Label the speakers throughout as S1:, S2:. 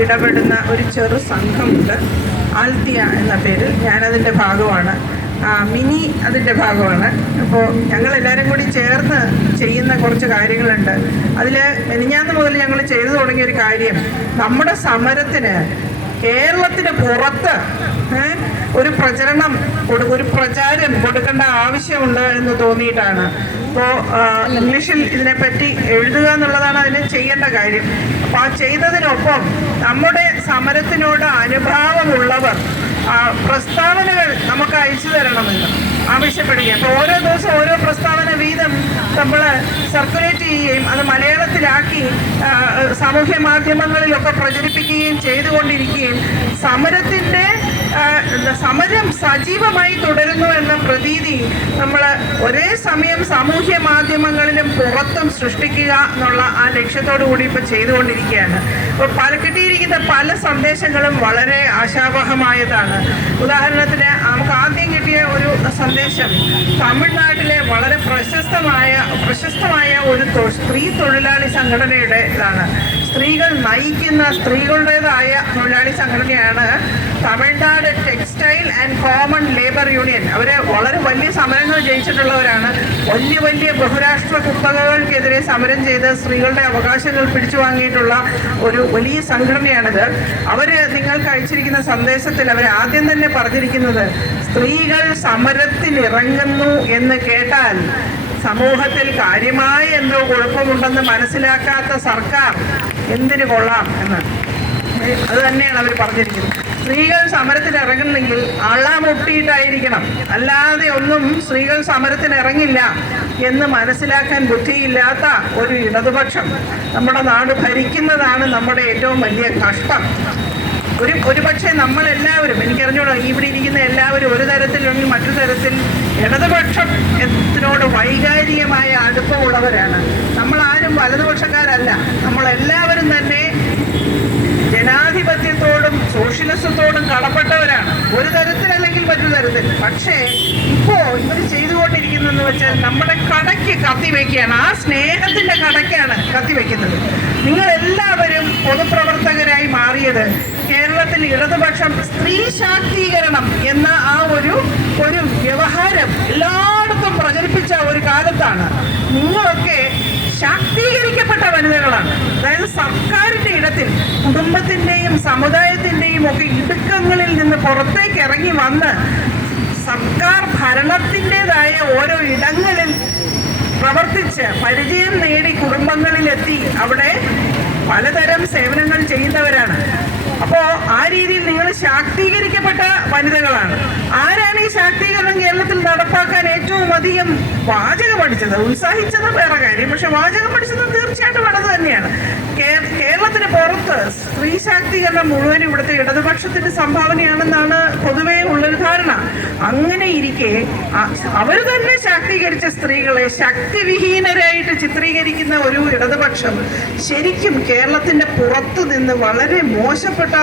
S1: ഇടപെടുന്ന ഒരു ചെറു സംഘമുണ്ട്. ആൽത്തിയ എന്ന പേര് ഞാനതിന്റെ ഭാഗമാണ്. മിനി അതിന്റെ ഭാഗമാണ്. അപ്പോൾ ഞങ്ങൾ എല്ലാവരും കൂടി ചേർന്ന് ചെയ്യുന്ന കുറച്ച് കാര്യങ്ങളുണ്ട്. അതിൽ മെനിഞ്ഞാന്ന് മുതൽ ഞങ്ങൾ ചെയ്തു തുടങ്ങിയ ഒരു കാര്യം. നമ്മുടെ സമരത്തിന് കേരളത്തിന് പുറത്ത് ഒരു പ്രചരണം ഒരു പ്രചാരം കൊടുക്കേണ്ട ആവശ്യമുണ്ട് എന്ന് തോന്നിയിട്ടാണ്. അപ്പോൾ ഇംഗ്ലീഷിൽ ഇതിനെപ്പറ്റി എഴുതുക എന്നുള്ളതാണ് അതിന് ചെയ്യേണ്ട കാര്യം. അപ്പോൾ ആ ചെയ്തതിനൊപ്പം നമ്മുടെ സമരത്തിനോട് അനുഭാവമുള്ളവർ പ്രസ്താവനകൾ നമുക്ക് അയച്ചു തരണമെന്ന് ആവശ്യപ്പെടുകയും അപ്പോൾ ഓരോ ദിവസം ഓരോ പ്രസ്താവന വീതം നമ്മൾ സർക്കുലേറ്റ് ചെയ്യുകയും അത് മലയാളത്തിലാക്കി സാമൂഹ്യ മാധ്യമങ്ങളിലൊക്കെ പ്രചരിപ്പിക്കുകയും ചെയ്തുകൊണ്ടിരിക്കുകയും സമരത്തിന്റെ സമരം സജീവമായി തുടരുന്നു എന്ന പ്രതീതി നമ്മൾ ഒരേ സമയം സാമൂഹ്യ മാധ്യമങ്ങളിലും പുറത്തും സൃഷ്ടിക്കുക എന്നുള്ള ആ ലക്ഷ്യത്തോടു കൂടി ഇപ്പോൾ ചെയ്തുകൊണ്ടിരിക്കുകയാണ്. അപ്പോൾ പല കിട്ടിയിരിക്കുന്ന പല സന്ദേശങ്ങളും വളരെ ആശാവഹമായതാണ്. ഉദാഹരണത്തിന് നമുക്ക് ആദ്യം കിട്ടിയ ഒരു സന്ദേശം. തമിഴ്നാട്ടിലെ വളരെ പ്രശസ്തമായ പ്രശസ്തമായ ഒരു സ്ത്രീ തൊഴിലാളി സംഘടനയുടെ ഇതാണ്. സ്ത്രീകൾ നയിക്കുന്ന സ്ത്രീകളുടേതായ തൊഴിലാളി സംഘടനയാണ് Tamil Nadu textile and common labour union. അവർ വളരെ വലിയ സമരങ്ങൾ ജയിച്ചിട്ടുള്ളവരാണ്. വലിയ വലിയ ബഹുരാഷ്ട്ര കുത്തകകൾക്കെതിരെ സമരം ചെയ്ത് സ്ത്രീകളുടെ അവകാശങ്ങൾ പിടിച്ചു വാങ്ങിയിട്ടുള്ള ഒരു വലിയ സംഘടനയാണിത്. അവർ നിങ്ങൾക്ക് അയച്ചിരിക്കുന്ന സന്ദേശത്തിൽ അവർ ആദ്യം തന്നെ പറഞ്ഞിരിക്കുന്നത് സ്ത്രീകൾ സമരത്തിനിറങ്ങുന്നു എന്ന് കേട്ടാൽ സമൂഹത്തിൽ കാര്യമായ എന്തോ കുഴപ്പമുണ്ടെന്ന് മനസ്സിലാക്കാത്ത സർക്കാർ എന്തിനു കൊള്ളാം എന്ന്. അത് തന്നെയാണ് അവർ പറഞ്ഞിരിക്കുന്നത്. സ്ത്രീകൾ സമരത്തിന് ഇറങ്ങുന്നെങ്കിൽ അളമുട്ടിയിട്ടായിരിക്കണം അല്ലാതെ ഒന്നും സ്ത്രീകൾ സമരത്തിന് ഇറങ്ങില്ല എന്ന് മനസ്സിലാക്കാൻ ബുദ്ധിയില്ലാത്ത ഒരു ഇടതുപക്ഷം നമ്മുടെ നാട് ഭരിക്കുന്നതാണ് നമ്മുടെ ഏറ്റവും വലിയ കഷ്ടം. ഒരു ഒരു പക്ഷേ നമ്മളെല്ലാവരും എനിക്കറിഞ്ഞോളൂ ഇവിടെ ഇരിക്കുന്ന എല്ലാവരും ഒരു തരത്തിലുണ്ടെങ്കിൽ മറ്റു തരത്തിൽ ഇടതുപക്ഷത്തിനോട് വൈകാരികമായ അടുപ്പമുള്ളവരാണ്. നമ്മളാരും വലതുപക്ഷക്കാരല്ല. നമ്മളെല്ലാവരും തന്നെ ജനാധിപത്യത്തോടും സോഷ്യലിസത്തോടും കടപ്പെട്ടവരാണ്. ഒരു തരത്തിലല്ലെങ്കിൽ മറ്റു തരത്തിൽ പക്ഷേ ഇപ്പോ ഇവർ ചെയ്തുകൊണ്ടിരിക്കുന്നതെന്ന് വെച്ചാൽ നമ്മുടെ കടയ്ക്ക് കത്തിവെക്കുകയാണ് ആ സ്നേഹത്തിന്റെ കടയ്ക്കാണ് നിങ്ങൾ എല്ലാവരും പൊതുപ്രവർത്തകരായി മാറിയത് കേരളത്തിൽ ഇടതുപക്ഷം സ്ത്രീ ശാക്തീകരണം എന്ന ആ ഒരു ഒരു വ്യവഹാരം എല്ലായിടത്തും പ്രചരിപ്പിച്ച ഒരു കാലത്താണ്. നിങ്ങളൊക്കെ ശാക്തീകരിക്കപ്പെട്ട വനിതകളാണ്. അതായത് സർക്കാരിന്റെ ഇടത്തിൽ കുടുംബത്തിന്റെയും സമുദായത്തിന്റെയും ഒക്കെ ഇടുക്കങ്ങളിൽ നിന്ന് പുറത്തേക്ക് ഇറങ്ങി വന്ന് സർക്കാർ ഭരണത്തിന്റെതായ ഓരോ ഇടങ്ങളിൽ പ്രവർത്തിച്ച് പരിചയം നേടി കുടുംബങ്ങളിലെത്തി. അവിടെ പലതരം സേവനങ്ങൾ ചെയ്യുന്നവരാണ് അപ്പോൾ ആ രീതിയിൽ നിങ്ങൾ ശാക്തീകരിക്കപ്പെട്ട വനിതകളാണ്. ആരാണ് ഈ ശാക്തീകരണം കേരളത്തിൽ നടപ്പാക്കാൻ ഏറ്റവും അധികം വാചകം പഠിച്ചത്? ഉത്സാഹിച്ചത് വേറെ കാര്യം. പക്ഷെ വാചകം പഠിച്ചത് തീർച്ചയായിട്ടും ഇടത് തന്നെയാണ്. കേരളത്തിന് പുറത്ത് സ്ത്രീ ശാക്തീകരണം മുഴുവൻ ഇവിടുത്തെ ഇടതുപക്ഷത്തിന്റെ സംഭാവനയാണെന്നാണ് പൊതുവേ ഉള്ളൊരു ധാരണ. അങ്ങനെ ഇരിക്കെ അവർ തന്നെ ശാക്തീകരിച്ച സ്ത്രീകളെ ശക്തിവിഹീനരായിട്ട് ചിത്രീകരിക്കുന്ന ഒരു ഇടതുപക്ഷം ശരിക്കും കേരളത്തിന്റെ പുറത്തു നിന്ന് വളരെ മോശപ്പെട്ട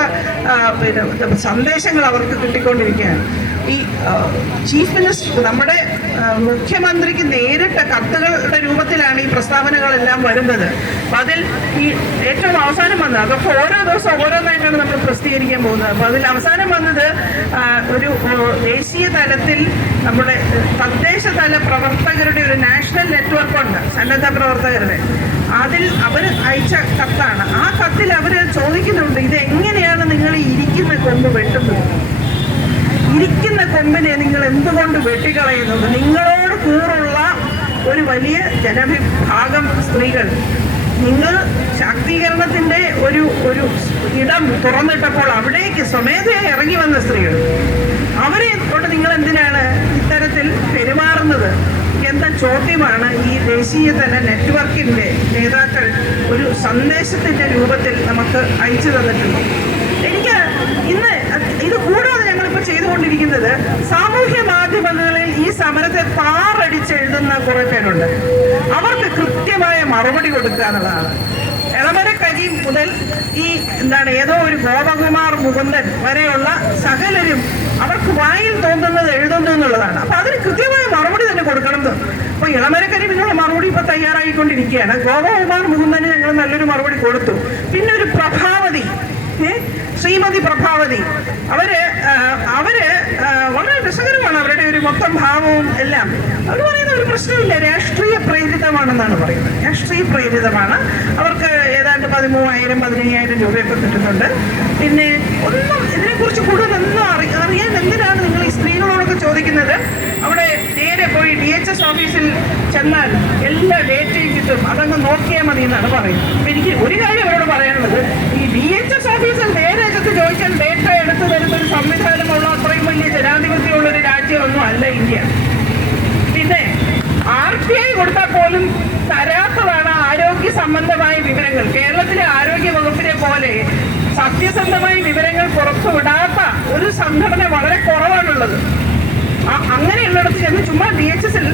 S1: പിന്നെ സന്ദേശങ്ങൾ അവർക്ക് കിട്ടിക്കൊണ്ടിരിക്കുകയാണ്. ഈ ചീഫ് മിനിസ്റ്റർ നമ്മുടെ മുഖ്യമന്ത്രിക്ക് നേരിട്ട് കത്തുകളുടെ രൂപത്തിലാണ് ഈ പ്രസ്താവനകളെല്ലാം വരുന്നത്. അതിൽ ഈ ഏറ്റവും അവസാനം വന്നത് അതൊക്കെ ഓരോ ദിവസം ഓരോന്നായിട്ടാണ് നമ്മൾ പ്രസിദ്ധീകരിക്കാൻ പോകുന്നത്. അപ്പൊ അതിൽ അവസാനം വന്നത് ഒരു ദേശീയ തലത്തിൽ നമ്മുടെ തദ്ദേശ തല പ്രവർത്തകരുടെ ഒരു നാഷണൽ നെറ്റ്വർക്ക് ഉണ്ട് സന്നദ്ധ പ്രവർത്തകരുടെ. അതിൽ അവർ അയച്ച കത്താണ്. ആ കത്തിൽ അവർ ചോദിക്കുന്നുണ്ട് ഇത് എങ്ങനെയാണ് നിങ്ങൾ ഇരിക്കുന്ന കൊമ്പ് വെട്ടുന്നത്? ഇരിക്കുന്ന കൊമ്പിനെ നിങ്ങൾ എന്തുകൊണ്ട് വെട്ടിക്കളയുന്നത്? നിങ്ങളോട് കൂറുള്ള ഒരു വലിയ ജനവിഭാഗം സ്ത്രീകൾ. നിങ്ങൾ ശാക്തീകരണത്തിന്റെ ഒരു ഒരു ഇടം തുറന്നിട്ടപ്പോൾ അവിടേക്ക് സ്വമേധയാ ഇറങ്ങി വന്ന സ്ത്രീകൾ. അവരെ കൊണ്ട് നിങ്ങൾ എന്തിനാണ് ഇത്തരത്തിൽ പെരുമാറുന്നത്? എന്ന ചോദ്യമാണ് ഈ ദേശീയ തല നെറ്റ്വർക്കിന്റെ നേതാക്കൾ ഒരു സന്ദേശത്തിന്റെ രൂപത്തിൽ നമുക്ക് അയച്ചു തന്നിട്ടുണ്ട് എനിക്ക് ഇന്ന് ഇത് കൂടാതെ ഞങ്ങളിപ്പോൾ ചെയ്തുകൊണ്ടിരിക്കുന്നത്. സാമൂഹ്യ മാധ്യമങ്ങളിൽ ഈ സമരത്തെ താറടിച്ചെഴുതുന്ന കുറെ പേരുണ്ട്. അവർക്ക് കൃത്യമായ മറുപടി കൊടുക്കുക എന്നുള്ളതാണ്. കരീം മുതൽ ഈ എന്താണ് ഏതോ ഒരു ഗോപകുമാർ മുകുന്ദൻ വരെയുള്ള സകലരും അവർക്ക് വായിൽ തോന്നുന്നത് എഴുതുന്നു എന്നുള്ളതാണ്. അപ്പൊ അതിന് കൃത്യമായ മറുപടി തന്നെ കൊടുക്കണം അപ്പൊ ഇളമരക്കരി നിങ്ങളുടെ മറുപടി ഇപ്പൊ തയ്യാറായിക്കൊണ്ടിരിക്കുകയാണ്. ഗോപകുമാർ മുകുന്ദന് ഞങ്ങൾ നല്ലൊരു മറുപടി കൊടുത്തു. പിന്നെ ഒരു പ്രഭാവതി മൊത്തം ഭാവവും എല്ലാം. അവർ പറയുന്ന ഒരു പ്രശ്നമില്ല. രാഷ്ട്രീയ പ്രേരിതമാണെന്നാണ് പറയുന്നത്. രാഷ്ട്രീയ പ്രേരിതമാണ്. അവർക്ക് ഏതാണ്ട് പതിമൂവായിരം പതിനയ്യായിരം രൂപയൊക്കെ കിട്ടുന്നുണ്ട്. പിന്നെ ഒന്നും ഇതിനെക്കുറിച്ച് കൂടുതലൊന്നും അറി അറിയാൻ എന്തിനാണ് നിങ്ങൾ ഈ സ്ത്രീകളോടൊക്കെ ചോദിക്കുന്നത്? അവിടെ നേരെ പോയി ഡി എച്ച് എസ് ഓഫീസിൽ ചെന്നാൽ എല്ലാ ഡേറ്റയും കിട്ടും. അതങ്ങ് നോക്കിയാൽ മതി എന്നാണ് പറയുന്നത്. അപ്പം എനിക്ക് ഒരു കാര്യം അവരോട് പറയാനുള്ളത്. ഈ ഡി എച്ച് എസ് ഓഫീസിൽ നേരെ ചെന്ന് ചോദിച്ചാൽ ഡേറ്റ എടുത്തു തരുന്ന ഒരു സംവിധാനമുള്ള അത്രയും വലിയ ജനാധിപത്യമുള്ള ഒരു രാജ്യമൊന്നും അല്ല ഇന്ത്യ പിന്നെ ആർ ടി ഐ കൊടുത്താൽ പോലും തരാത്തതാണ് ആരോഗ്യ സംബന്ധമായ വിവരങ്ങൾ കേരളത്തിലെ ആരോഗ്യ വകുപ്പിനെ പോലെ സത്യസന്ധമായ വിവരങ്ങൾ പുറത്തുവിടാത്ത ഒരു സംഘടന വളരെ കുറവാണുള്ളത്. അങ്ങനെയുള്ളിടത്ത് ചെന്ന് ചുമ്മാ ഡി എച്ച് എസിൽ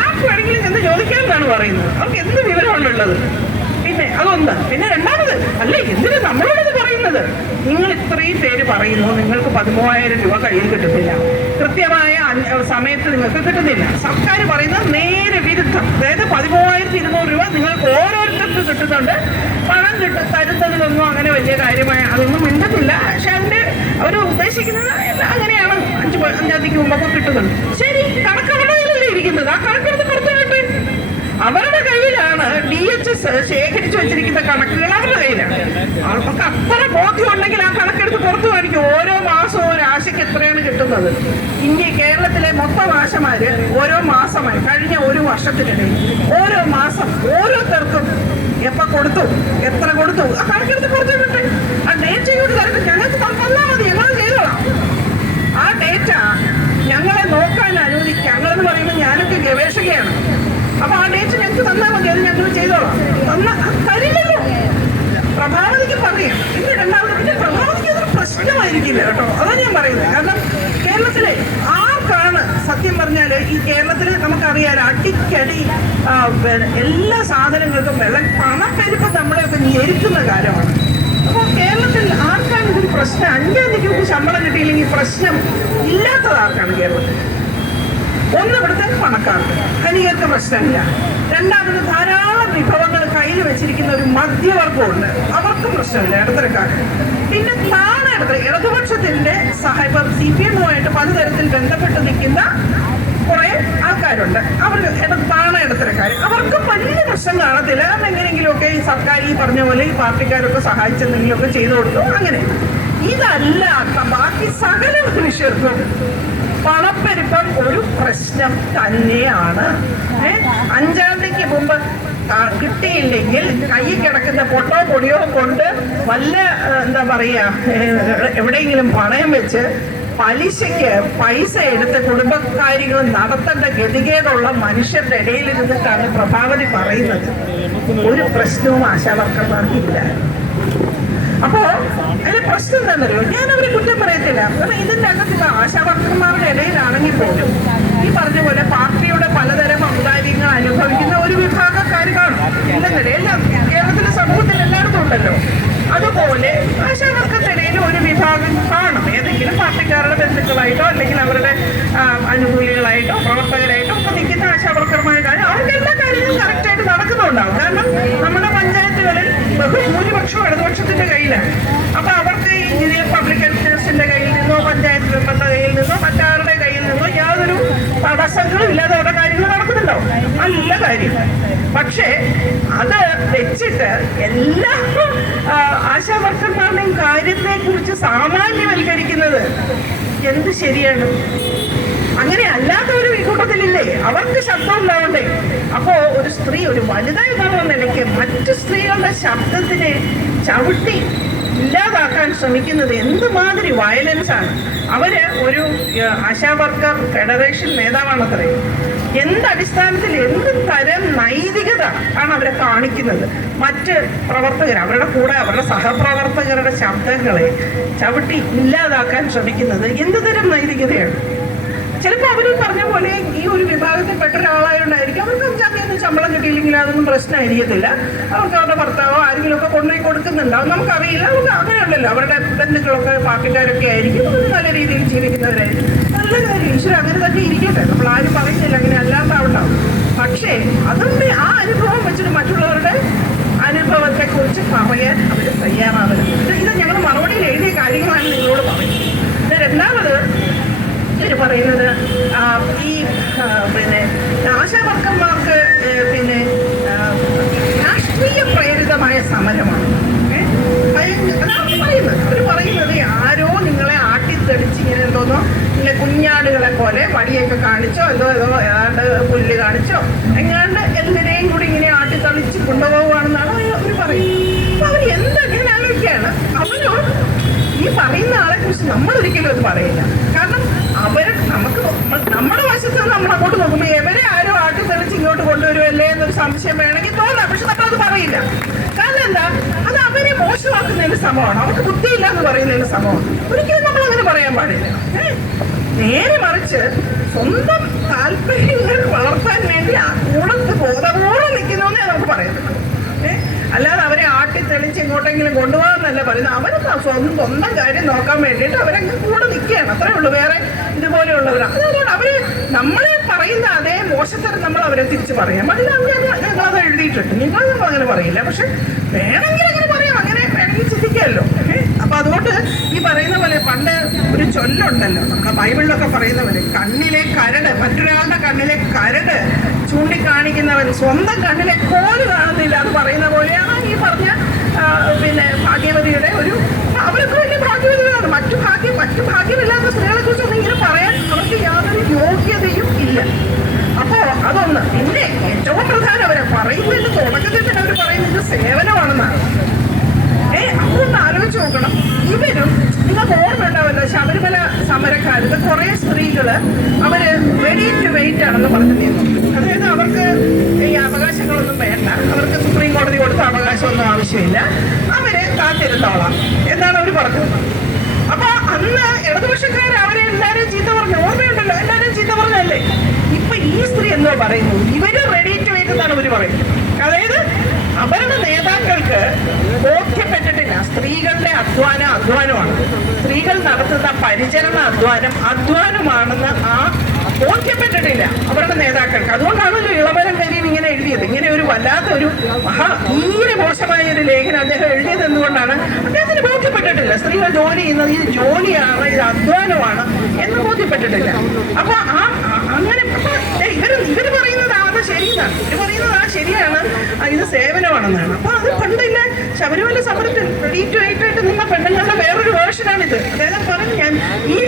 S1: ആർക്ക് വേണമെങ്കിലും ചെന്ന് ചോദിക്കാമെന്നാണ് പറയുന്നത്. അവർക്ക് എന്ത് വിവരമാണുള്ളത്? അതൊന്ന് പിന്നെ രണ്ടാമത് അല്ല എന്തിനു നമ്മളോടത് പറയുന്നത്? നിങ്ങൾ ഇത്രയും പേര് പറയുന്നു നിങ്ങൾക്ക് പതിമൂവായിരം രൂപ കയ്യിൽ കിട്ടുന്നില്ല. കൃത്യമായ സമയത്ത് നിങ്ങൾക്ക് കിട്ടുന്നില്ല. സർക്കാർ പറയുന്നത് നേരെ വിരുദ്ധം. അതായത് പതിമൂവായിരത്തി ഇരുന്നൂറ് രൂപ നിങ്ങൾക്ക് ഓരോരുത്തർക്ക് കിട്ടുന്നുണ്ട്. പണം കിട്ടും തരുന്നതിലൊന്നും അങ്ങനെ വലിയ കാര്യമായ അതൊന്നും മിണ്ടുന്നില്ല. പക്ഷെ അതിന്റെ അവർ ഉദ്ദേശിക്കുന്നത് അങ്ങനെയാണ്. അഞ്ച് അഞ്ചാം തീയതിക്ക് മുമ്പൊക്കെ കിട്ടുന്നുണ്ട്. ശരി കണക്ക് അവരുടെ ഇരിക്കുന്നത്. ആ കണക്കെടുത്ത് പുറത്തു അവരുടെ കയ്യിലാണ് ഡി എച്ച് എസ് ശേഖരിച്ചു വെച്ചിരിക്കുന്ന കണക്കുകൾ അവരുടെ കയ്യിലാണ്. അവർക്ക് അത്ര ബോധ്യം ഉണ്ടെങ്കിൽ ആ കണക്കെടുത്ത് പുറത്തു കാണിക്കും ഓരോ മാസവും ഒരു ആശയ്ക്ക് എത്രയാണ് കിട്ടുന്നത്? ഇന്ത്യ കേരളത്തിലെ മൊത്തം ആശമാര് ഓരോ മാസമായി കഴിഞ്ഞ ഒരു വർഷത്തിനിടയിൽ ഓരോ മാസം ഓരോരുത്തർക്കും എപ്പ കൊടുത്തു എത്ര കൊടുത്തു ആ കണക്കെടുത്ത് പുറത്തു കിട്ടും ആ ഡേറ്റ ഇങ്ങോട്ട് തരട്ടെ. ഞങ്ങൾക്ക് തന്നാൽ മതി ഞങ്ങൾ ചെയ്തോളാം. ആ ഡേറ്റ ഞങ്ങളെ നോക്കാൻ അനുവദിക്കുക ഞങ്ങളെന്ന് പറയുമ്പോൾ ഞാനൊക്കെ ഗവേഷകയാണ് അപ്പൊ ആ ഡേറ്റ് ഞങ്ങൾക്ക് ഞങ്ങൾ ചെയ്തോളാം തരില്ലല്ലോ പ്രഭാവതിക്ക് പറയും. പിന്നെ രണ്ടാമത് പിന്നെ പ്രഭാവതിക്ക് അതൊരു പ്രശ്നമായിരിക്കില്ല കേട്ടോ. അതാണ് ഞാൻ പറയുന്നത് കാരണം കേരളത്തിലെ ആർക്കാണ് സത്യം പറഞ്ഞാൽ ഈ കേരളത്തിൽ നമുക്കറിയാലോ അടിക്കടി എല്ലാ സാധനങ്ങൾക്കും വെള്ളം പണപ്പെരുപ്പ് നമ്മളെയൊക്കെ ഞെരുക്കുന്ന കാലമാണ്. അപ്പോൾ കേരളത്തിൽ ആർക്കാണ് ഇതൊരു പ്രശ്നം? അഞ്ചാം മുമ്പ് ശമ്പളം കിട്ടിയില്ലെങ്കിൽ പ്രശ്നം ഇല്ലാത്തത് ആർക്കാണ് കേരളത്തിൽ? ഒന്ന് ഇവിടുത്തെ പണക്കാർക്ക്. ധനികർക്ക് പ്രശ്നമില്ല. രണ്ടാമത് ധാരാളം വിഭവങ്ങൾ കയ്യിൽ വെച്ചിരിക്കുന്ന ഒരു മധ്യവർഗമുണ്ട് അവർക്ക് പ്രശ്നമില്ല ഇടത്തരക്കാർക്ക്. പിന്നെ താഴെ ഇടതുപക്ഷത്തിന്റെ സഹായം സി പി എമ്മുമായിട്ട് പലതരത്തിൽ ബന്ധപ്പെട്ട് നിൽക്കുന്ന കുറെ ആൾക്കാരുണ്ട്. അവർ താണ ഇടത്തരക്കാർ അവർക്ക് വലിയ പ്രശ്നം കാണത്തില്ല കാരണം എങ്ങനെയെങ്കിലുമൊക്കെ ഈ സർക്കാർ ഈ പറഞ്ഞ പോലെ ഈ പാർട്ടിക്കാരൊക്കെ സഹായിച്ചെന്തെങ്കിലുമൊക്കെ ചെയ്തു കൊടുത്തു. അങ്ങനെ. ഇതല്ലാത്ത ബാക്കി സകല മനുഷ്യർക്കും പണപ്പെരുപ്പം ഒരു പ്രശ്നം തന്നെയാണ്? അഞ്ചാം തീയതിക്ക് മുമ്പ് കിട്ടിയില്ലെങ്കിൽ കയ്യിൽ കിടക്കുന്ന പൊട്ടോ പൊടിയോ കൊണ്ട് വല്ല എന്താ പറയാ ഏ, എവിടെയെങ്കിലും പണയം വെച്ച് പലിശയ്ക്ക് പൈസ എടുത്ത് കുടുംബകാര്യങ്ങൾ നടത്തേണ്ട ഗതികേടുള്ള മനുഷ്യരുടെ ഇടയിൽ ഇരുന്നിട്ടാണ് പ്രഭാവതി പറയുന്നത്. ഒരു പ്രശ്നവും ആശാവർക്കർമാർക്കില്ല. അപ്പോ അതിന്റെ പ്രശ്നം എന്താണെന്നറിയോ? ഞാൻ അവരെ കുറ്റം പറയത്തില്ല. കാരണം ഇതിന്റെ അകത്തുള്ള ആശാവർക്കന്മാരുടെ ഇടയിലാണെങ്കിൽ പോലും ഈ പറഞ്ഞ പോലെ പാർട്ടിയുടെ പലതരം ഔദാര്യങ്ങൾ അനുഭവിക്കുന്ന ഒരു വിഭാഗക്കാർ കാണും ഇല്ലെന്നല്ലേ എല്ലാം കേരളത്തിലെ സമൂഹത്തിൽ എല്ലായിടത്തും ഉണ്ടല്ലോ അതുപോലെ ആശാവർക്കരുടെ ഇടയിൽ ഒരു വിഭാഗം കാണും ഏതെങ്കിലും പാർട്ടിക്കാരുടെ ബന്ധുക്കളായിട്ടോ അല്ലെങ്കിൽ അവരുടെ ആ, അനുകൂലികളായിട്ടോ പ്രവർത്തകരായിട്ടോ ഒക്കെ നിൽക്കുന്ന ആശാവർക്കർമാർ കാര്യം അവർക്ക് എല്ലാ കാര്യങ്ങളും കറക്റ്റായിട്ട് നടക്കുന്നുണ്ടാവും കാരണം നമ്മുടെ പഞ്ചായത്തുകളിൽ ബഹുഭൂരിപക്ഷം ഇടതുപക്ഷത്തിന്റെ കയ്യിലാണ് അപ്പൊ അവർക്ക് ഈ ഇന്ത്യൻ പബ്ലിക് അഡ്മിനിസ്ട്രേഷന്റെ കയ്യിൽ നിന്നോ പഞ്ചായത്ത് മെമ്പറുടെ കയ്യിൽ നിന്നോ മറ്റാരുടെ കയ്യിൽ നിന്നോ യാതൊരു തടസ്സങ്ങളും ഇല്ലാതെ അവരുടെ കാര്യങ്ങൾ നടക്കുന്നുണ്ടോ? നല്ല കാര്യം. പക്ഷേ അത് വെച്ചിട്ട് എല്ലാ ആശാവർക്കന്മാരുടെയും കാര്യത്തെ കുറിച്ച് സാമാന്യവൽക്കരിക്കുന്നത് എന്ത് ശരിയാണ്? അങ്ങനെ അല്ലാത്തവരും ഈ കൂട്ടത്തിലില്ലേ? അവർക്ക് ശബ്ദം ഉണ്ടാവണ്ടേ? അപ്പോ ഒരു സ്ത്രീ ഒരു വനിത എന്നുള്ള നിലയ്ക്ക് മറ്റു സ്ത്രീകളുടെ ശബ്ദത്തിനെ ചവിട്ടി ഇല്ലാതാക്കാൻ ശ്രമിക്കുന്നത് എന്തുമാതിരി വയലൻസ് ആണ്? അവർ ഒരു ആശാ വർക്കർ ഫെഡറേഷൻ നേതാവാണത്രേ. എന്ത് അടിസ്ഥാനത്തിൽ എന്ത് തരം നൈതികത ആണ് അവരെ കാണിക്കുന്നത്? മറ്റ് പ്രവർത്തകർ അവരുടെ കൂടെ അവരുടെ സഹപ്രവർത്തകരുടെ ശബ്ദങ്ങളെ ചവിട്ടി ഇല്ലാതാക്കാൻ ശ്രമിക്കുന്നത് എന്ത് തരം നൈതികതയാണ്? ചിലപ്പോൾ അവർ പറഞ്ഞ പോലെ ഈ ഒരു വിഭാഗത്തിൽപ്പെട്ട ഒരാളായതുകൊണ്ടായിരിക്കും അവർക്ക് അഞ്ചാം തീയതി ശമ്പളം കിട്ടിയില്ലെങ്കിൽ അതൊന്നും പ്രശ്നമായിരിക്കത്തില്ല. അവർക്ക് അവരുടെ ഭർത്താവോ ആരെങ്കിലും ഒക്കെ കൊണ്ടുപോയി കൊടുക്കുന്നുണ്ടാവും നമുക്കറിയില്ല. നമുക്ക് അങ്ങനെയുണ്ടല്ലോ. അവരുടെ ബന്ധുക്കളൊക്കെ പാർട്ടിക്കാരൊക്കെ ആയിരിക്കും. അവർ നല്ല രീതിയിൽ ജീവിക്കുന്നവരായിരിക്കും. നല്ല കാര്യം. ഈശ്വരൻ അങ്ങനെ തന്നെ ഇരിക്കട്ടെ. നമ്മൾ ആരും പറയുന്നില്ല. അങ്ങനെ അല്ലാത്ത ഉണ്ടാവും പക്ഷേ അതുകൊണ്ട് ആ അനുഭവം വെച്ചിട്ട് മറ്റുള്ളവരുടെ അനുഭവത്തെക്കുറിച്ച് പറയാൻ അവർ തയ്യാറാവരുത് ഇത് ഇത് ഞങ്ങൾ മറുപടിയിൽ എഴുതിയ കാര്യങ്ങളാണ് നിങ്ങളോട് പറയുന്നത് ഇത് രണ്ടാമത് ഇവർ പറയുന്നത് ആ, കാണിച്ചോ ഏതോ ഏതോ ഏതാണ്ട് പുല്ല് കാണിച്ചോ എങ്ങാണ്ട് എന്തിനേയും കൂടി ഇങ്ങനെ ആട്ടി തളിച്ച് കൊണ്ടുപോകുകയാണെന്നാണ് അവർ പറയുന്നത് അപ്പൊ അവർ എന്തൊക്കെ ആലോചിക്കുകയാണ് അവരോ ഈ പറയുന്ന ആളെ കുറിച്ച് നമ്മൾ ഒരിക്കലും അത് പറയില്ല. കാരണം അവർ നമുക്ക് നമ്മ- നമ്മുടെ വശത്ത് നമ്മൾ അങ്ങോട്ട് നോക്കുമ്പോൾ എവരെ ആരും ആട്ടി തെളിച്ച് ഇങ്ങോട്ട് കൊണ്ടുവരുമല്ലേ എന്നൊരു സംശയം വേണമെങ്കിൽ തോന്നാം പക്ഷെ നമ്മളത് പറയില്ല. കാരണം എന്താ അത് അവരെ മോശമാക്കുന്നതിന് സമമാണ്. അവർക്ക് ബുദ്ധിയില്ല എന്ന് പറയുന്നതിന് സമമാണ്. ഒരിക്കലും നമ്മൾ അങ്ങനെ പറയാൻ പാടില്ല? നേരെ മറിച്ച് സ്വന്തം താല്പര്യങ്ങൾ വളർത്താൻ വേണ്ടി ആ കൂടത്ത് ബോധപൂർവം നിൽക്കുന്നതെന്നേ നമുക്ക് പറയുന്നത് ഏ? അല്ലാതെ അവരെ ആട്ടി തെളിച്ച് ഇങ്ങോട്ടെങ്കിലും കൊണ്ടുപോകാന്നല്ല പറയുന്നത്. അവർ സ്വന്തം സ്വന്തം കാര്യം നോക്കാൻ വേണ്ടിയിട്ട് അവരങ്ങ് കൂടെ നിൽക്കുകയാണ്. അത്രേ ഉള്ളൂ. വേറെ ഇതുപോലെയുള്ളവരാണ് അതുകൊണ്ട് അവർ നമ്മളെ പറയുന്ന അതേ മോശത്തരം നമ്മൾ അവരെ തിരിച്ച് പറയാം. അല്ല ഞങ്ങളത് എഴുതിയിട്ടുണ്ട്. നിങ്ങൾ അങ്ങനെ പറയില്ല. പക്ഷെ വേണമെങ്കിൽ അങ്ങനെ പറയാം. അങ്ങനെ വേണമെങ്കിൽ ചിന്തിക്കാമല്ലോ? അപ്പൊ അതുകൊണ്ട് ഈ പറയുന്ന പോലെ പണ്ട് ഒരു ചൊല്ലുണ്ടല്ലോ. നമ്മുടെ ബൈബിളിലൊക്കെ പറയുന്ന പോലെ കണ്ണിലെ കരട് മറ്റൊരാളുടെ കണ്ണിലെ കരട് ചൂണ്ടിക്കാണിക്കുന്നവൻ സ്വന്തം കണ്ണിലെ കോൽ കാണുന്നില്ല എന്ന് പറയുന്ന പോലെയാണ് ഈ പറഞ്ഞ പിന്നെ ഭാഗ്യവതിയുടെ ഒരു അവർക്ക് വലിയ ഭാഗ്യവതികളാണ്. മറ്റു ഭാഗ്യം മറ്റു ഭാഗ്യമില്ലാത്ത സ്ത്രീകളെ കുറിച്ചൊന്നും ഇങ്ങനെ പറയാൻ അവർക്ക് യാതൊരു യോഗ്യതയും ഇല്ല. അപ്പോ അതൊന്ന് പിന്നെ ഏറ്റവും പ്രധാനം അവരെ പറയുന്നതിന് തുടക്കത്തിൽ തന്നെ അവർ പറയുന്നത് സേവനമാണെന്നാണ്. ഏ അതൊന്ന് ആലോചിച്ച് നോക്കണം. ഇവരും നിങ്ങൾക്ക് ഓർമ്മയുണ്ടാവില്ല ശബരിമല സമരക്കാരുടെ കുറെ സ്ത്രീകൾ അവർ റെഡി ടു വെയിറ്റ് ആണെന്ന് പറഞ്ഞു നിന്നു അവർക്ക് ഈ അവകാശങ്ങളൊന്നും വേണ്ട. അവർക്ക് സുപ്രീം കോടതി കൊടുത്ത അവകാശമൊന്നും ആവശ്യമില്ല. അവർ കാത്തിരുന്നോളാം എന്നാണ് അവർ പറഞ്ഞത്. അപ്പൊ അന്ന് ഇടതുപക്ഷക്കാർ അവരെ എല്ലാരും ചീത്ത പറഞ്ഞു. ഓർമ്മയുണ്ടല്ലോ? എല്ലാരും ചീത്ത പറഞ്ഞല്ലേ ഇപ്പൊ ഈ സ്ത്രീ എന്തോ പറയുന്നു? ഇവർ റെഡി ടു വെയിറ്റ് എന്നാണ് ഇവർ പറയുന്നത്. അതായത് അവരുടെ നേതാക്കൾക്ക് ബോധ്യപ്പെട്ടിട്ടില്ല. സ്ത്രീകളുടെ അധ്വാനം അധ്വാനമാണ്. സ്ത്രീകൾ നടത്തുന്ന പരിചരണ അധ്വാനം അധ്വാനമാണെന്ന് ബോധ്യപ്പെട്ടിട്ടില്ല അവരുടെ നേതാക്കൾക്ക്. അതുകൊണ്ടാണല്ലോ ഇളവരം കരീം ഇങ്ങനെ എഴുതിയത്. ഇങ്ങനെ ഒരു വല്ലാത്ത ഒരു മഹാ തീരെ മോശമായ ഒരു ലേഖനം അദ്ദേഹം എഴുതിയത് എന്തുകൊണ്ടാണ്? അദ്ദേഹത്തിന് ബോധ്യപ്പെട്ടിട്ടില്ല. സ്ത്രീകൾ ജോലി ചെയ്യുന്നത് ഇത് ജോലിയാണ് ഇത് അധ്വാനമാണ് എന്ന് ബോധ്യപ്പെട്ടിട്ടില്ല. അപ്പൊ ആ അങ്ങനെ പറയുന്നത് പറയുന്നത് ശരിയാണ്. ഇത് സേവനമാണെന്നാണ്. അപ്പൊ അത് പണ്ടില്ല. ശബരിമല സമരത്തിൽ ടു ആയിട്ട് നിന്ന പെണ്ണുങ്ങളുടെ വേറൊരു വേർഷനാണിത്. അദ്ദേഹം പറഞ്ഞു ഞാൻ ഈ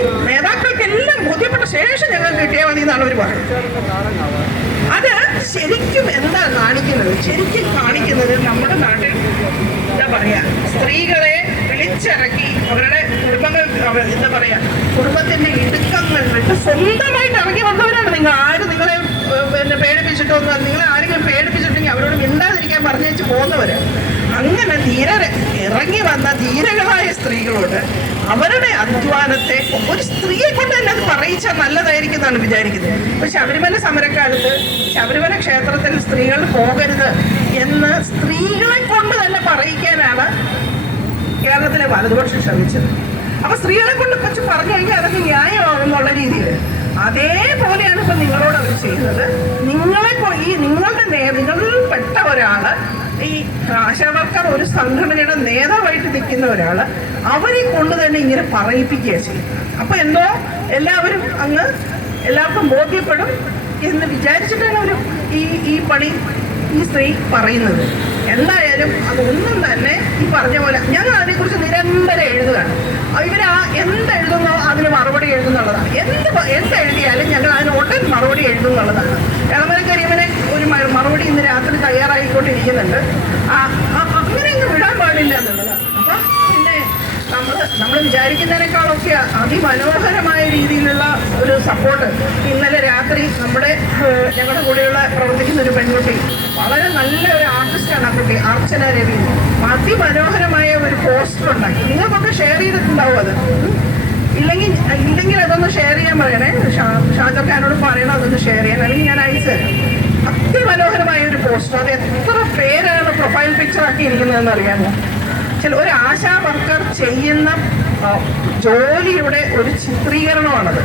S1: ശേഷം ഞങ്ങൾ കിട്ടിയാൽ മതി എന്നാണ് അവർ പറയുന്നത്. അത് ശരിക്കും എന്താ കാണിക്കുന്നത്? ശരിക്കും കാണിക്കുന്നത് നമ്മുടെ നാട്ടിൽ എന്താ പറയാ സ്ത്രീകളെ വിളിച്ചിറക്കി അവരുടെ കുടുംബങ്ങൾ എന്താ പറയാ കുടുംബത്തിന്റെ ഇടുക്കങ്ങൾ സ്വന്തമായിട്ട് ഇറങ്ങി വന്നവരാണ് നിങ്ങൾ. ആരും നിങ്ങളെ പിന്നെ പേടിപ്പിച്ചിട്ടോ നിങ്ങളെ ആരെങ്കിലും പേടിപ്പിച്ചിട്ടുണ്ടെങ്കിൽ അവരോട് മിണ്ടാതിരിക്കാൻ പറഞ്ഞു വെച്ച് പോകുന്നവര്. അങ്ങനെ ധീര ഇറങ്ങി വന്ന ധീരകളായ സ്ത്രീകളോട് അവരുടെ അധ്വാനത്തെ ഒരു സ്ത്രീയെ കൊണ്ട് തന്നെ അത് പറയിച്ചാൽ നല്ലതായിരിക്കും എന്നാണ് വിചാരിക്കുന്നത്. ഇപ്പൊ ശബരിമല സമരക്കാലത്ത് ശബരിമല ക്ഷേത്രത്തിൽ സ്ത്രീകൾ പോകരുത് എന്ന് സ്ത്രീകളെ കൊണ്ട് തന്നെ പറയിക്കാനാണ് കേരളത്തിലെ വലതുപക്ഷം ശ്രമിച്ചത്. അപ്പൊ സ്ത്രീകളെ കൊണ്ട് കുറച്ച് പറഞ്ഞു കഴിഞ്ഞാൽ അതൊക്കെ ന്യായമാകുന്നുള്ള രീതിയിൽ. അതേപോലെയാണ് ഇപ്പൊ നിങ്ങളോട് അവർ ചെയ്യുന്നത്. നിങ്ങളെ ഈ നിങ്ങളുടെ നിങ്ങളിൽ പെട്ട ഒരാൾ ഈ ആശാവർക്കർ ഒരു സംഘടനയുടെ നേതാവായിട്ട് നിൽക്കുന്ന ഒരാൾ അവരെ കൊണ്ട് തന്നെ ഇങ്ങനെ പറയിപ്പിക്കുക ചെയ്യും. അപ്പൊ എന്തോ എല്ലാവരും അങ്ങ് എല്ലാവർക്കും ബോധ്യപ്പെടും എന്ന് വിചാരിച്ചിട്ടാണ് ഒരു ഈ ഈ പണി ഈ സ്ത്രീ പറയുന്നത്. എന്തായാലും അതൊന്നും തന്നെ ഈ പറഞ്ഞ പോലെ ഞങ്ങൾ അതിനെക്കുറിച്ച് നിരന്തരം എഴുതുകയാണ്. ഇവർ ആ എന്ത് എഴുതുന്നോ അതിന് മറുപടി എഴുതുന്നുള്ളതാണ്. എന്ത് എന്തെഴുതിയാലും ഞങ്ങൾ അതിന് ഉടൻ മറുപടി എഴുതുന്നുള്ളതാണ്. എളമര കരീമനെ ഒരു മറുപടി ഇന്ന് രാത്രി തയ്യാറായിക്കൊണ്ടിരിക്കുന്നുണ്ട്. അങ്ങനെയൊന്നും വിടാൻ പാടില്ല എന്നുള്ളതാണ് അപ്പൊ പിന്നെ നമ്മൾ നമ്മൾ വിചാരിക്കുന്നതിനേക്കാളൊക്കെ അതിമനോഹരമായ രീതിയിലുള്ള ഒരു സപ്പോർട്ട് ഇന്നലെ രാത്രി നമ്മുടെ ഞങ്ങളുടെ കൂടെയുള്ള പ്രവർത്തിക്കുന്ന ഒരു പെൺകുട്ടി വളരെ നല്ല ഒരു ആർട്ടിസ്റ്റാണ് ആ കുട്ടി അർച്ചന രവി. അതിമനോഹരമായ ഒരു പോസ്റ്റർ ഉണ്ടാക്കി. നിങ്ങൾക്കൊക്കെ ഷെയർ ചെയ്തിട്ടുണ്ടാവും അത്. ഇല്ലെങ്കിൽ ഇല്ലെങ്കിൽ അതൊന്ന് ഷെയർ ചെയ്യാൻ പറയണേ. ഷാ- ഷാജർ ഖാനോട് പറയണം അതൊന്ന് ഷെയർ ചെയ്യാൻ. അല്ലെങ്കിൽ ഞാൻ അയച്ചു തരാം. അതിമനോഹരമായ ഒരു പോസ്റ്റർ അത് എത്ര പേരാണ് പ്രൊഫൈൽ പിക്ചർ ആക്കിയിരിക്കുന്നതെന്ന് അറിയാമോ? ചില ഒരു ആശാ വർക്കർ ചെയ്യുന്ന ജോലിയുടെ ഒരു ചിത്രീകരണമാണത്.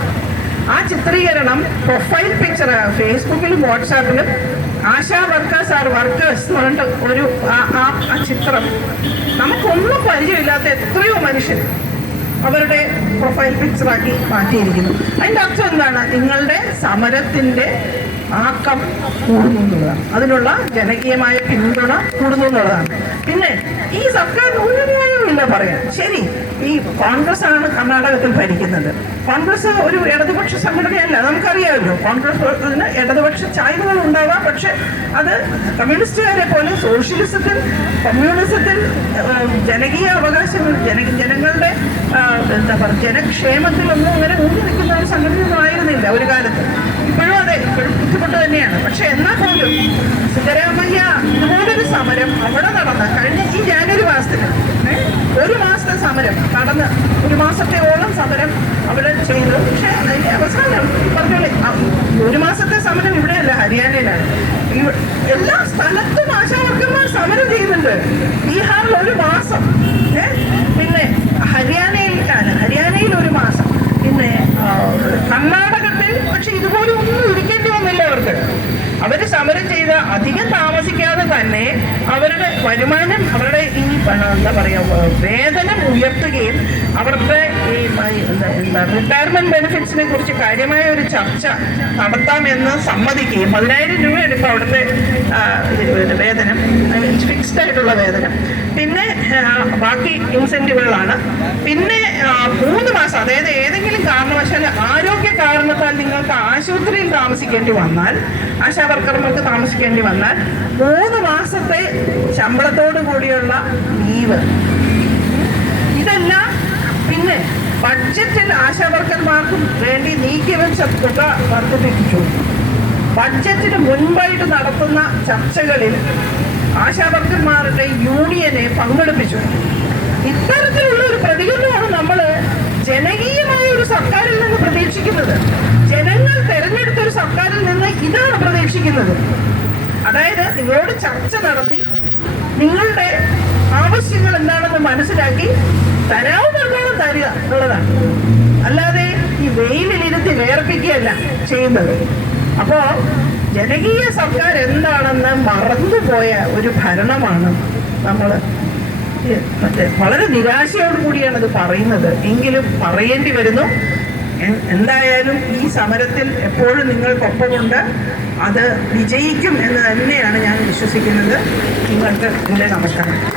S1: ആ ചിത്രീകരണം പ്രൊഫൈൽ പിക്ചർ ഫേസ്ബുക്കിലും വാട്സാപ്പിലും ആശാ വർക്കേഴ്സ് ആർ വർക്കേഴ്സ് എന്ന് പറഞ്ഞിട്ട് ഒരു ആ ചിത്രം. നമുക്കൊന്നും പരിചയമില്ലാത്ത എത്രയോ മനുഷ്യർ അവരുടെ പ്രൊഫൈൽ പിക്ചറാക്കി മാറ്റിയിരിക്കുന്നു. അതിന്റെ അർത്ഥം എന്താണ്? നിങ്ങളുടെ സമരത്തിന്റെ ആക്കം കൂടുന്നു എന്നുള്ളതാണ് അതിനുള്ള ജനകീയമായ പിന്തുണ കൂടുന്നു എന്നുള്ളതാണ് പിന്നെ ഈ സർക്കാർ ഒന്നുമില്ല പറയാൻ. ശരി ഈ കോൺഗ്രസ് ആണ് കർണാടകത്തിൽ ഭരിക്കുന്നത്. കോൺഗ്രസ് ഒരു ഇടതുപക്ഷ സംഘടനയല്ല നമുക്കറിയാമല്ലോ. കോൺഗ്രസ് ഇടതുപക്ഷ ചായ്വുകൾ ഉണ്ടാവാം. പക്ഷെ അത് കമ്മ്യൂണിസ്റ്റുകാരെ പോലെ സോഷ്യലിസത്തിൽ കമ്മ്യൂണിസത്തിൽ ജനകീയ അവകാശങ്ങൾ ജന ജനങ്ങളുടെ എന്താ പറയുക ജനക്ഷേമത്തിലൊന്നും അങ്ങനെ ഊന്നി നിൽക്കുന്ന ഒരു സംഘടനയൊന്നും ആയിരുന്നില്ല ഒരു കാലത്ത്. ഇപ്പോഴും അതെ ഇപ്പോഴും ബുദ്ധിമുട്ട് തന്നെയാണ്. പക്ഷെ എന്നാൽ പോലും സിദ്ധരാമയ്യ ഇതുപോലൊരു സമരം അവിടെ നടന്ന കഴിഞ്ഞ ഈ ജാനുവരി മാസത്തിൽ ഒരു മാസത്തെ സമരം നടന്ന് ഒരു മാസത്തെ ഓളം സമരം അവിടെ ചെയ്തു. പക്ഷെ അതിന്റെ അവസാനം പറഞ്ഞോളെ ഒരു മാസത്തെ സമരം ഇവിടെയല്ല ഹരിയാനയിലാണ്. എല്ലാ സ്ഥലത്തും ആശാവർക്കന്മാർ സമരം ചെയ്യുന്നുണ്ട്. ബീഹാറിൽ ഒരു മാസം പിന്നെ പിന്നെ ഹരിയാനയിലാണ് ഹരിയാനയിൽ ഒരു മാസം. പിന്നെ കർണാടകത്തിൽ പക്ഷെ ഇതുപോലെ ഒന്നും ഇരിക്കേണ്ടി വന്നില്ല അവർക്ക്. അവർ സമരം ചെയ്ത അധികം താമസിക്കാതെ തന്നെ അവരുടെ വരുമാനം അവരുടെ ഈ എന്താ പറയാ വേതനം ഉയർത്തുകയും അവരുടെ ഈ എന്താ റിട്ടയർമെന്റ് ബെനിഫിറ്റ്സിനെ കുറിച്ച് കാര്യമായ ഒരു ചർച്ച നടത്താമെന്ന് സമ്മതിക്കുകയും പതിനായിരം രൂപയാണ് ഇപ്പോൾ അവിടുത്തെ വേതനം ഫിക്സ്ഡ് ആയിട്ടുള്ള വേതനം. പിന്നെ ബാക്കി ഇൻസെന്റീവുകളാണ്. പിന്നെ മൂന്ന് മാസം അതായത് ഏതെങ്കിലും കാരണവശാൽ ആരോഗ്യ കാരണത്താൽ നിങ്ങൾക്ക് ആശുപത്രിയിൽ താമസിക്കേണ്ടി വന്നാൽ ആശാവർക്കർമാർക്ക് താമസിക്കേണ്ടി വന്നാൽ മൂന്ന് മാസത്തെ ശമ്പളത്തോടു കൂടിയുള്ള ലീവ്. ഇതെല്ലാം പിന്നെ ബഡ്ജറ്റിൽ ആശാവർക്കർമാർക്കും വേണ്ടി നീക്കിവെച്ച തുക വർദ്ധിപ്പിച്ചു. ബഡ്ജറ്റിന് മുൻപായിട്ട് നടത്തുന്ന ചർച്ചകളിൽ ആശാ വർക്കർമാരുടെ യൂണിയനെ പങ്കെടുപ്പിച്ചു. ഇത്തരത്തിലുള്ള ഒരു പ്രതികരണമാണ് നമ്മൾ ജനകീയമായ ഒരു സർക്കാരിൽ നിന്ന് പ്രതീക്ഷിക്കുന്നത്. ജനങ്ങൾ തെരഞ്ഞെടുത്ത ഒരു സർക്കാരിൽ നിന്ന് ഇതാണ് പ്രതീക്ഷിക്കുന്നത്. അതായത് നിങ്ങളോട് ചർച്ച നടത്തി നിങ്ങളുടെ ആവശ്യങ്ങൾ എന്താണെന്ന് മനസ്സിലാക്കി തരാവുന്നിടത്തോളം തരിക എന്നുള്ളതാണ്. അല്ലാതെ ഈ വെയിലിരുത്തി വേർപ്പിക്കുകയല്ല ചെയ്യുന്നത്. അപ്പോ ജനകീയ സർക്കാർ എന്താണെന്ന് മറന്നുപോയ ഒരു ഭരണമാണ് നമ്മൾ. മറ്റേ വളരെ നിരാശയോട് കൂടിയാണ് ഇത് പറയുന്നത്. എങ്കിലും പറയേണ്ടി വരുന്നു. എന്തായാലും ഈ സമരത്തിൽ എപ്പോഴും നിങ്ങൾക്കൊപ്പമുണ്ട്. അത് വിജയിക്കും എന്ന് തന്നെയാണ് ഞാൻ വിശ്വസിക്കുന്നത്. നിങ്ങൾക്ക് നമസ്കാരം.